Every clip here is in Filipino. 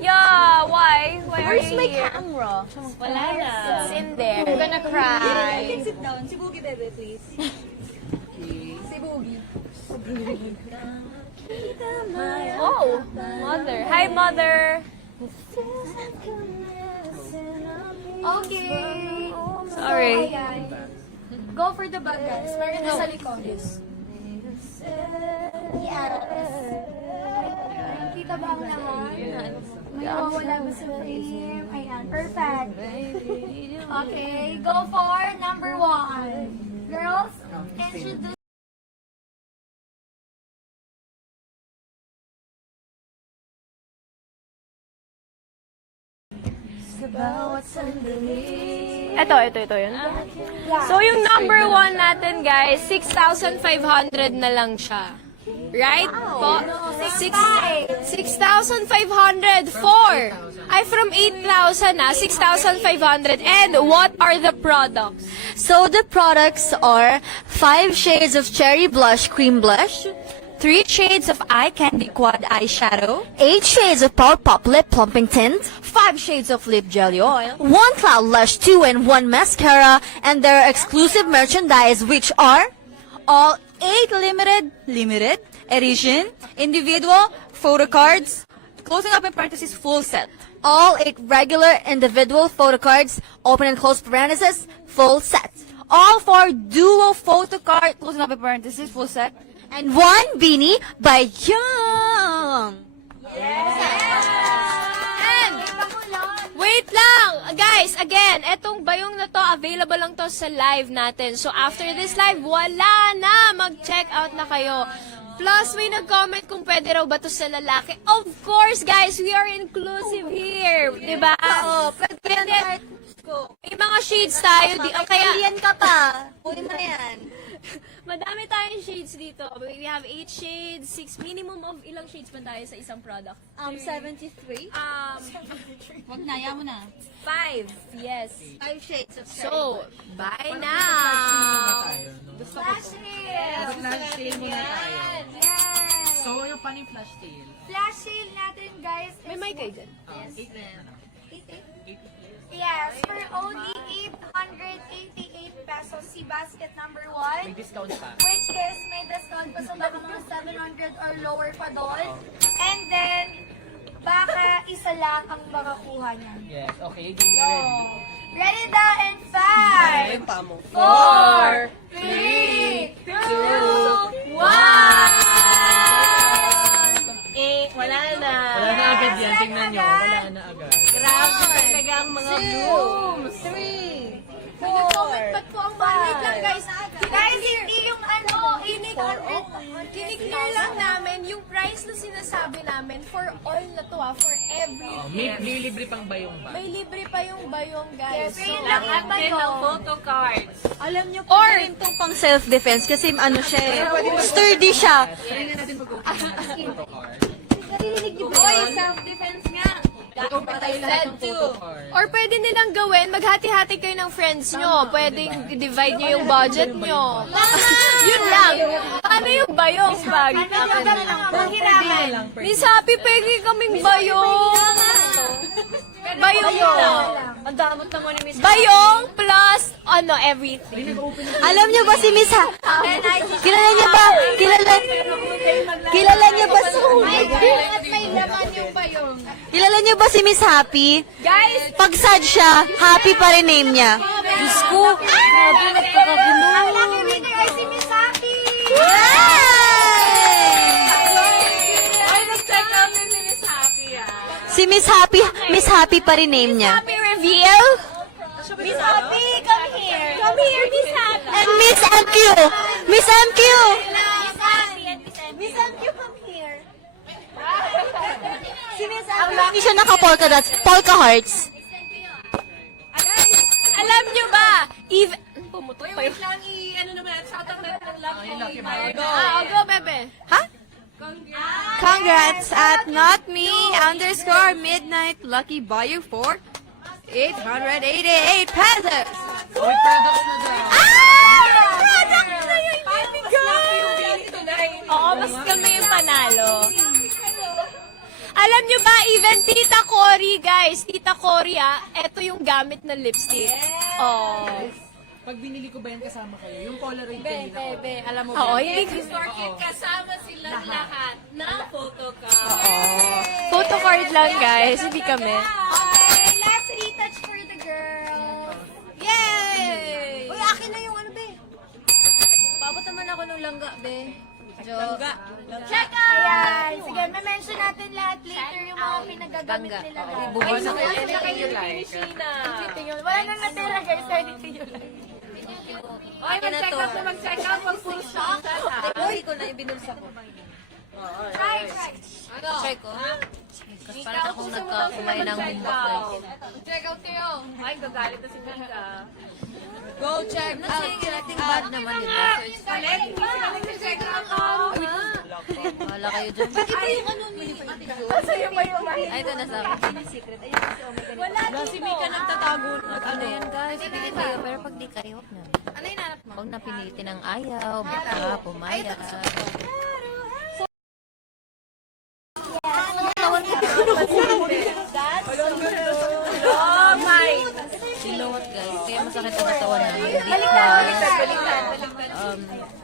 Yeah, why? Why are Where's you my here? camera? Wala na. It's in there. I'm gonna cry. Sit down. Si Boogie, bebe, please. Si Boogie. Oh, mother. Hi, mother. Okay. Sorry. Ayan. Go for the bag, guys. Meron na sa likod. Yes. Kita ba ang lahat? May wala ba sa frame? Ayan, perfect. Okay, go for number 1. Girls, introduce. Ito yun. So, yung number 1 natin, guys, 6,500 na lang siya. Right? Po? 6,504. Ay, from 8,000 na, 6,500. And what are the products? So the products are 5 shades of cherry blush cream blush, 3 shades of eye candy quad eyeshadow, 8 shades of Power Pop lip plumping tint, 5 shades of lip jelly oil, 1 Cloud Lush 2-in-1 mascara, and their exclusive merchandise, which are all 8 limited edition individual photo cards, closing up in parentheses full set. All 8 regular individual photo cards, open and close parentheses, full set. All 4 duo photo card, closing up in parentheses, full set. And 1 beanie by Young. And, wait lang! Guys, again, etong bayong na to, available lang to sa live natin. So, after this live, wala na! Mag-check out na kayo. Plus, may nag-comment kung pwede raw ba to sa lalaki. Of course, guys, we are inclusive here. Diba? Oo, pwede yan. May mga shades tayo. Kaya, Alien ka pa. Uy mo na yan. madami tayong shades dito. We have 8 shades, 6, minimum of ilang shades man tayo sa isang product? 73? Wag na, yaman mo na. 5, yes. 5 shades of So, bye now! Flash sale! Flash sale muna tayo. Yes! So, yung paano yung flash sale? Flash sale natin, guys. May mic kayo dyan. Yes, for only 888 pesos si basket number 1. May discount pa. Which is may discount pa sa mga 700 or lower pa doon. And then, baka isa lang ang makakuha niyan. Yes, okay. Game So, na ready na in 5, 4, 3, 2, 1! Wala na. Wala na agad yan. Tingnan nyo. Wala na agad. Grabe talaga ang mga blooms. 3, May nag-comment ba't po ang balik lang, guys? Guys, hindi yung ano, Kiniklear lang namin yung price na sinasabi namin for all na to for everything. May libre pang bayong ba? May libre pa yung bayong, guys. Yes, free lang ang bayong. photo cards. Alam niyo po rin itong pang self-defense kasi ano siya eh. Sturdy siya. Oy, self-defense nga. Said to. Or pwede nilang gawin, maghati-hati kayo ng friends nyo. Pwedeng i-divide nyo yung budget nyo. Yun lang. Ano yung bayong bag? Manghiraman. Miss Happy, pwede kaming bayong. Bayong Ang damot naman ni Miss Bayong plus, everything. Alam niyo ba si Miss Kilala niyo ba? Kilala niyo ba si At may laman yung bayong. Kilala niyo ba si Miss Happy? Guys, Pag sad siya, happy pa rin name niya. Diyos ko, grabe nagkakagulo. Ang lucky winner ay si Miss Happy! ay, nag-check out na si Miss Happy, Si Miss Happy pa rin name niya. Happy reveal? Miss Happy, come here! Come here, Miss Happy. And Miss MQ! Miss MQ! Miss MQ, come here! Si Miss Hindi siya naka-polka dots. Polka hearts. Alam nyo ba, even... Pumutok pa yun. Go, Bebe. Ha? Congrats at notme_midnight lucky buyer for 888 pesos. May products na dyan. Product na yung ibigay! Oo, mas kami yung panalo. Alam nyo ba, even Tita Cory, guys, Tita Cory, eto yung gamit na lipstick. Oh. Pag binili ko ba yan kasama kayo? Yung Polaroid kanina ko. Alam mo Oo, ba? hindi Kasama sila lahat na photocard. photo card lang, guys. Hindi kami. Okay, last retouch for the girls. Yay! Uy, akin na yung ano, be. Paabot naman ako ng langga, be. Langga. Check out! Ayan. Sige, ma-mention natin lahat later yung mga pinagagamit nila. Buhay na kayo. Anything you like. Wala nang natira, guys. Anything you like. Ay, mag-check out na mag-check out. Wag full stock. Uy, ko na yung binulsa ko. Try. Check ko. Parang akong nagkakumain ng humbak. Check out kayo. Ay, gagalit na si Mika. Go check out. Ating bad naman, di ba? Palit, hindi sila nag-check out. Wala kayo dyan. Bakit yung ano ni? Ay, ito na sa akin. Wala si Mika nagtatago. Ano yan, guys? Pili kayo, pero pag di kayo, huwag na. Ano yung nanap mo? Huwag na pilitin ang ayaw, baka pumayag. Oh my! You know what, guys? Kaya masakit ang katawan namin.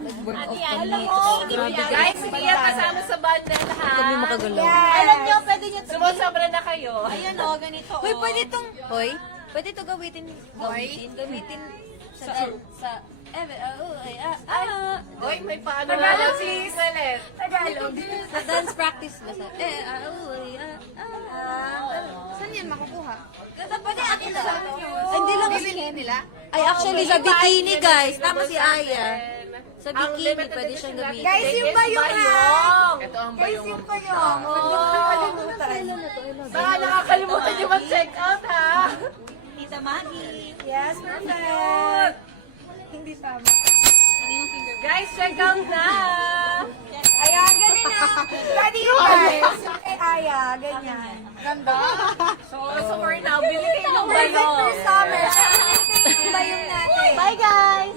Nag-work off kami. Grabe, guys. Guys, hindi yan kasama sa bundle ha. Kami makagalaw. Alam nyo, pwede nyo Sumusobra na kayo. Ayan o, ganito. Hoy, pwede itong... Hoy, pwede ito gamitin sa Hoy, may paano na si Celeste. Tagalog. sa dance practice ba sa Saan yan makukuha? pwede akin na hindi lang kasi nila ay actually sa bikini guys tama si Aya sa bikini pwede siyang gamitin Guys, yung bayong ha? Ito ang Guys, bayong. yung bayong. Nakakalimutan. Baka nakakalimutan yung mag-check out ha. Tita Maggie Yes, perfect. Hindi tama. Guys, check out na. Ayan, ganun na. Ready you guys. Eh, Aya, ganyan. Ganda. So for now, bili kayo ng Perfect for bayong. summer. Perfect yung bayong natin. Bye, guys.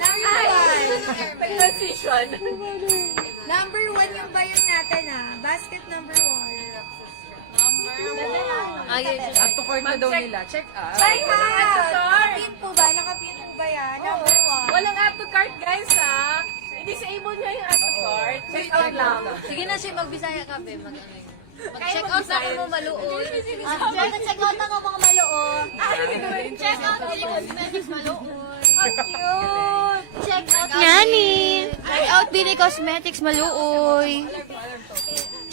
Transition. Number 1 yung bayong natin, Basket number 1. ayun At to court na daw nila. Check out. Bye, ha. card. Pin po ba? Nakapin po ba yan? Number 1. Walang add to cart guys ha. I-disable nyo yung add to cart. Check out lang. sige na siya magbisaya ka be mag-check out na ako mo maluoy Check out ako mga maluon. Check out Dili Cosmetics maluon. Cute. Check out Nani check out Bini Cosmetics maluoy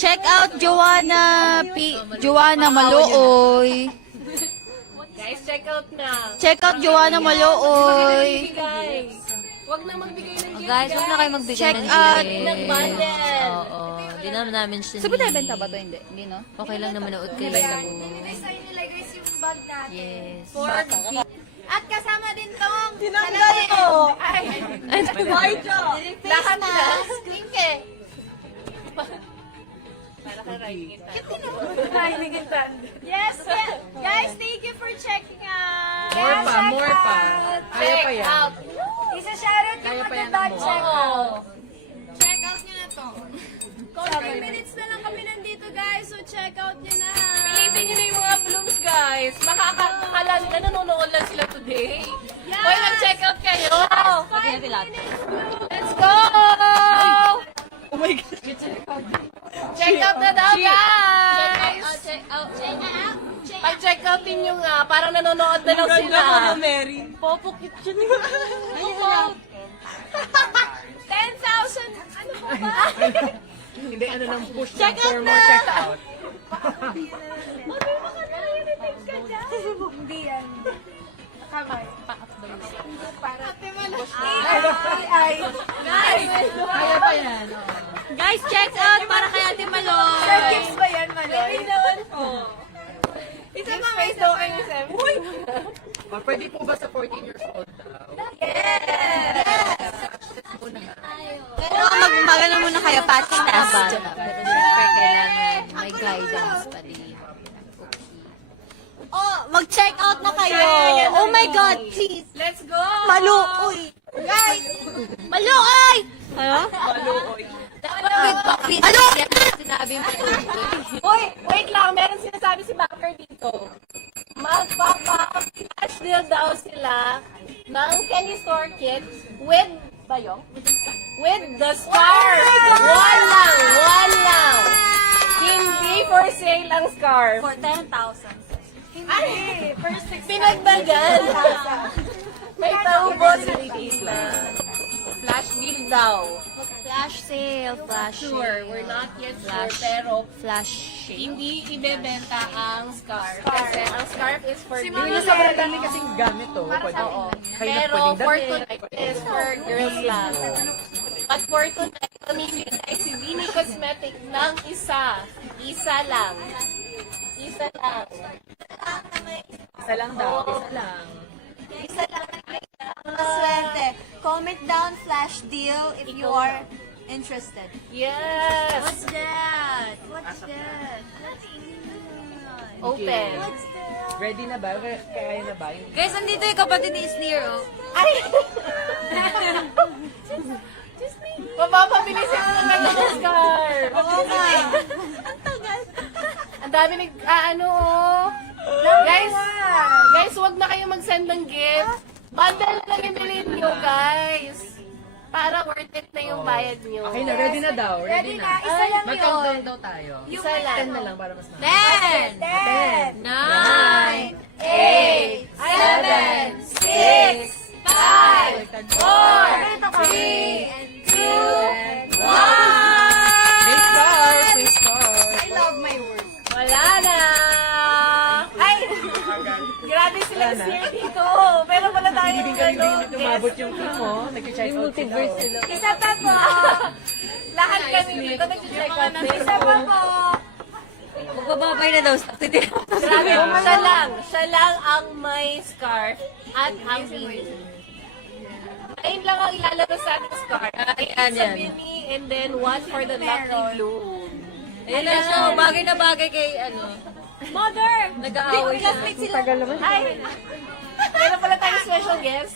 check out Joanna Maluoy Guys, check out na. check out Joanna Maluoy Guys, wag na magbigay ng gift. guys, huwag na kayo magbigay Check ng out gift. ng bundle. Oo. Di naman namin siya. So, binibenta ba ito? Hindi, no? Okay lang naman nood kayo. Design nila guys yung bag natin. Yes. At kasama din tong Tinanggal ko. Ay, lahat na. Klinke. Para ka riding it. Yes, guys, thank you for checking out. More pa. Kaya pa yan. Out. Isa-shoutout yung Kaya pa yan magdadog mo. check out. Check out nyo na to. Konting minutes na lang kami nandito, guys. So, check out nyo na. Pilipin nyo na yung mga blooms, guys. Baka akala nila nanonood lang sila today. Yes. Hoy, mag-check out kayo. Let's go! Oh my God. Check out na daw, guys. Check out. Check out. Pag-check out nyo nga, parang nanonood na lang sila. Mary. 10,000. Ano po ba? Hindi, ano lang push check for more check out. Hindi yan. Kamay. Ay. Kaya pa yan. Guys, check out para kay Ate Malon. Gifts ba yan, Maloy? naman po. Isa pa may daw kayo sa Uy! Pwede po ba sa 14 years old? Pero magmagano muna kayo, pati test. Pero syempre, kailangan may guidance pa rin. Oh, mag-check out na kayo. Oh my God, please. Let's go! Maluoy. Guys, Maluoy! Ano? Maluoy. Ano? sinabi mo. Uy, wait lang. Meron sinasabi si Backer dito. Magpapa-flash deal daw sila ng candy store kit with bayong? With the scarf. One lang. Hindi for sale ang scarf. For 10,000. Ay, pinagdagan. May taubo si Tita. Flash deal daw. Flash sale, flash Sure, we're not yet sure, pero flash hindi ibebenta ang scarf. Kasi ang scarf is for Yung na sobrang dami kasing gamit to. Pwede, kayo na pero pwedeng for damit. tonight is for girls lang. But for tonight, mamili tayo si Winnie Cosmetic ng isa. Isa lang. Isa lang daw. Isa lang. Swerte. Comment down flash deal if you are interested. Yes! that? What's that? Open. Ready na ba? Kaya na ba? Guys, andito yung kapatid ni Sneer, oh. Ay! Mapapabili siya ng scarf. Oo nga. Ang dami Guys, wag na kayo mag-send ng gift. Bundle na lang yung bilhin nyo, guys. Para worth it na yung bayad nyo. Okay na, ready na daw. Ready na. Isa lang Mag-countdown yun. daw tayo. Isa lang. 10 na lang para mas na. 10, 10, 9, 8, 7, 6, 5, 4, 3, 2, 1. May scarf! May scarf! I love my work. Wala na! Ay! Grabe sila siya dito. Pero wala tayo Hindi ka hindi tumabot yung clip mo. Nag-check out sila. Isa pa po. Lahat kami dito nag-check out. Isa pa po. Magbababay na daw. Grabe, siya lang ang may scarf at ang beanie. Ayun lang ang ilalaro sa ating scarf. Ayan, Sa yan. beanie and then one for the lucky blue. Ayun na siya. Bagay na bagay kay, Mother! nag-aaway siya. Ay! Meron pala tayong special guest.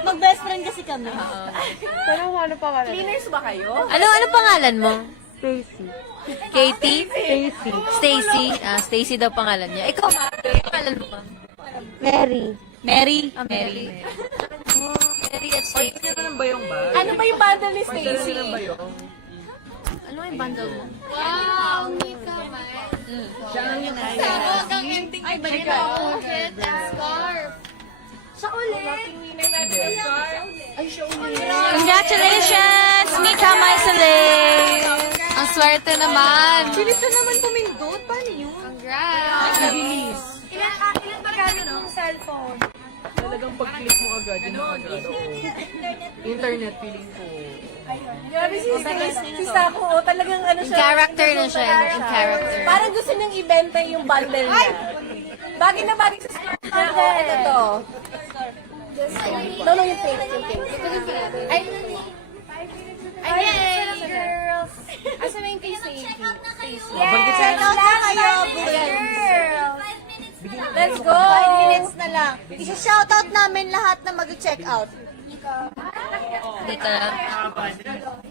Mag-best friend kasi kami. Cleaners ba kayo? Ano pangalan mo? Stacy. Katie? Stacy. Stacy. Stacy daw pangalan niya. Ikaw, ano pangalan mo? Mary. Mary? Mary. Mary at Stacy. Ano ng bayong ba? Ano ba yung bundle ni Pwede Stacy? ng bayong. Ano yung bundle mo? Wow! Siya ang yung Ay, balik ka. Siya ulit. Congratulations, Mika Maisaling! Ang swerte naman. Bilis na naman pumindot. Paano yun? Congrats. Ilan ba gamit mong cellphone? talagang pag-click mo agad, yun ang agad. Oo. Internet feeling ko. Grabe si Sako, oh, talagang ano siya. Character na siya. In character. Parang gusto niyang ibenta yung bundle niya. Bagay na bagay sa skirt niya. Oh, ito to. No, yung pink. Yung pink. Ay, Girls. asa na yung kay Stacy? Banggit sa Check out na kayo, girls. Let's go! 5 minutes na lang. Isa-shoutout namin lahat na mag-check out. Dito lang.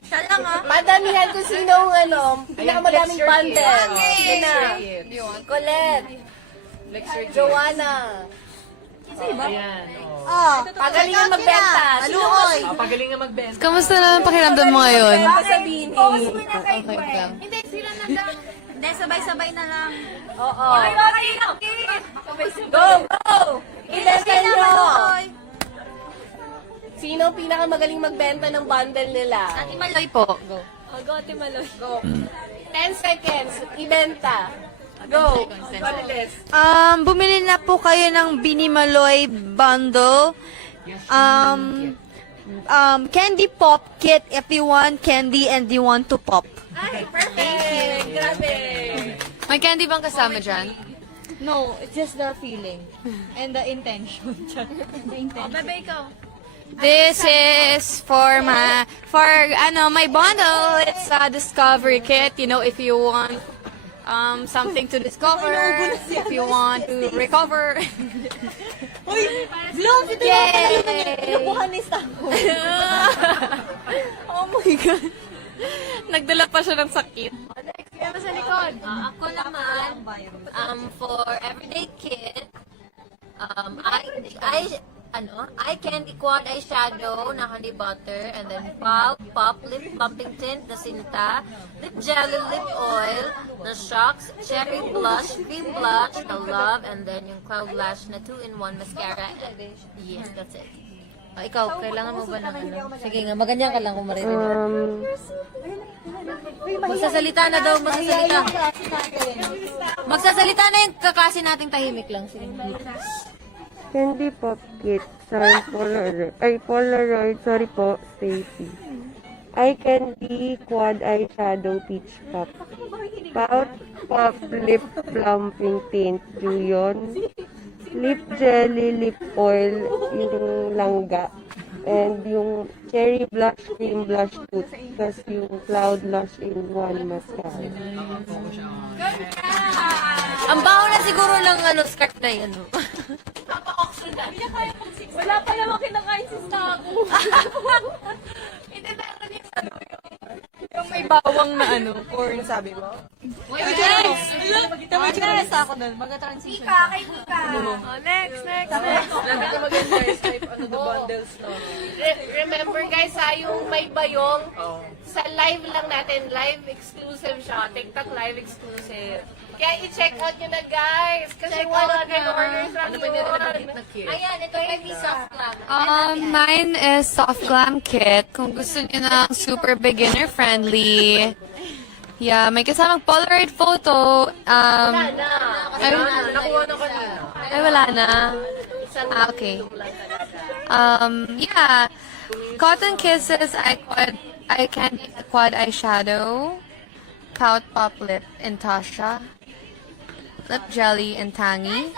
Siya lang ah. Madamihan kung sino ang ano, pinakamagaming bundle. Sige na. Colette. Joanna. Ayan. Oh, Pagalingan magbenta. Aluoy. Pagaling nga magbenta. Kamusta naman pakiramdam mo ngayon? Baka sabihin Focus eh. mo na kay Okay Gwen. lang. Hindi, sila na lang. Hindi, sabay-sabay na lang. Oo. Ay, bakit? Go, go! Ibenta nyo! Aluoy. Sino ang pinakamagaling magbenta ng bundle nila? Ate Maloy po. Go. Go, Timaloy. Go. 10 seconds. Ibenta. Go. Mabilis. Bumili na po kayo ng Binimaloy bundle. Candy pop kit if you want candy and you want to pop. Ay, perfect. Grabe. May candy bang kasama dyan? No, it's just the feeling and the intention. Bebe, ikaw. This is for my bundle. It's a discovery kit. You know, if you want something to discover, if you want to recover. Bloom, ito yung buhanista ko. Oh my God. Nagdala pa siya ng sakit. Kaya sa likod. Ako naman, for everyday kit, eye candy quad eyeshadow na honey butter, and then pop lip plumping tint na Sinta, lip jelly lip oil na Shocks, cherry blush, cream blush na Love, and then yung Cloud Lash na 2-in-1 mascara. Yes, that's it. Ikaw, kailangan mo ba ng ano? Sige nga, maganyan ka lang kung maririnig. Magsasalita na daw, magsasalita. Magsasalita na yung kaklase nating tahimik lang. Sige. Candy Pop Kit. Sorry, Polaroid. Sorry po, Stacy. Eye Candy Quad Eyeshadow Peach Pop. Pout Pop Lip Plumping Tint. Juyon. Lip Jelly Lip Oil. Yung langga. And yung Cherry Blush Cream Blush Tooth. Tapos yung Cloud Lash in One Mascara. Ang baho na siguro ng scarf na yun. Wala pa naman kinakain si Staku. Hindi meron Yung may bawang na corn, sabi mo? Ako doon, mag-transition. Next. Lagi ka mag-enjoy type the bundles, no? Remember guys, yung may bayong, sa live lang natin, live exclusive siya, TikTok live exclusive. Kaya i-check out nyo na guys, kasi 100 orders lang yun. Ayan, ito yung soft lang. Mine is Soft Glam Kit. Kung gusto niyo ng super beginner friendly. Yeah, may kasamang Polaroid photo. Nakuha na kanina. Ay, wala na. Okay. Yeah. Cotton Kisses, Eye Candy Quad Eyeshadow. Pout Pop Lip in Tasha. Lip Jelly in Tangy.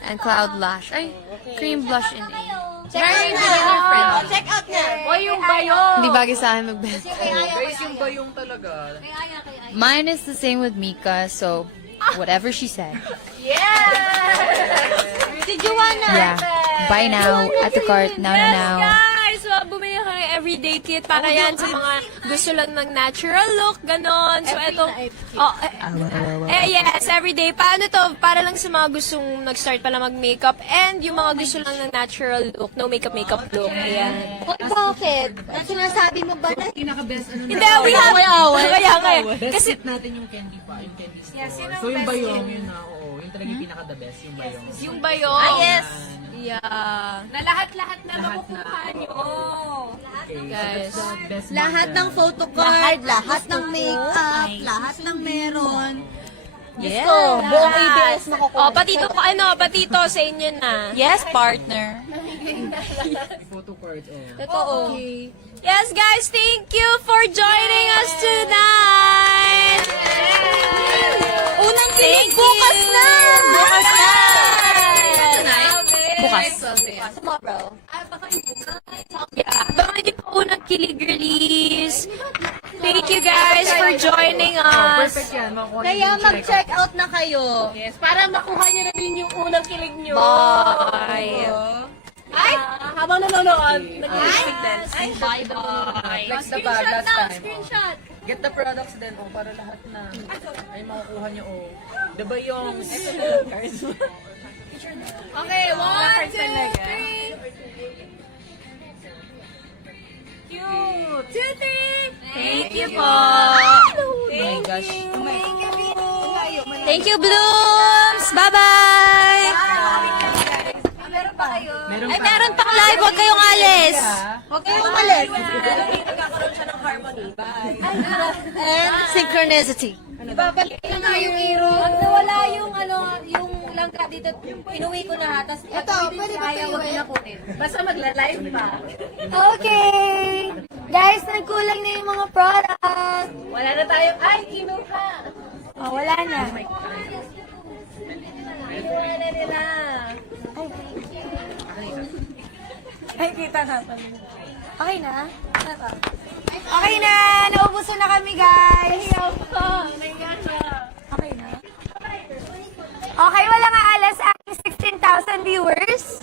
And Cloud Lash. Ay, Cream Blush in A. Very beginner friendly. Check out na. O yung bayong! Hindi bagay sa akin magbenta. Guys, yung bayong talaga. Mine is the same with Mika, so whatever she said. Did you wanna? Yeah. Buy now at the cart now. Guys, so, bumili kayo ng everyday kit para yan sa mga gusto lang ng natural look, ganon. So, eto, yes, everyday. Paano to? Para lang sa mga gustong nag-start pala mag-makeup and yung mga gusto lang ng natural look, no makeup look. Ayan. Bakit? Sinasabi mo ba na? Hindi, we have, kaya. Kasi, Natin yung candy pa, yung candy store. So yung bayong, yun na, oo. Yung talaga yung pinaka-the best, yung bayong. yung bayong. Yes. Yeah. Na lahat na makukuha nyo. Okay, Guys. so that's the best Lahat ng bundle. photo card, lahat ng makeup, lahat ng meron. Yes. Buong ABS makukuha. Pati to sa inyo na. Yes, partner. Photo cards, oh. Totoo. Yes, guys, thank you for joining us tonight. Unang kilig bukas na! Bukas na! Bukas. Tomorrow. Yeah, abangan niyo po unang kilig release. Thank you guys for joining us. Perfect yan, makuha Kaya mag-check out na kayo. Yes, para makuha nyo na din yung unang kilig nyo. Bye. Ay! Habang nanonood, nag-lipstick din. Flex the bag last time. Screenshot. Get the products din, oh, para lahat na ay makukuha nyo, oh. Diba yung cards? Okay, 1, 2, 3. Cute. 2, 3. Thank you po. Thank you. Thank you, Blooms! Bye-bye! Meron Ay, meron pang live. Huwag kayong alis. Huwag kayong umalis. And synchronicity. Ibabalik ko na yung iro. Pag nawala yung yung langka dito, inuwi ko na ha. Tapos ito, pwede ba ayaw, wag na kunin. Basta magla-live pa. Okay. Guys, nagkulang na yung mga product. Wala na tayong, ay, kinuha. Oh, wala na. Kinuha na nila. Ay, kita na. Okay na? Okay na! Naubuso na kami, guys! Okay na? Okay, wala nga alas. 16,000 viewers.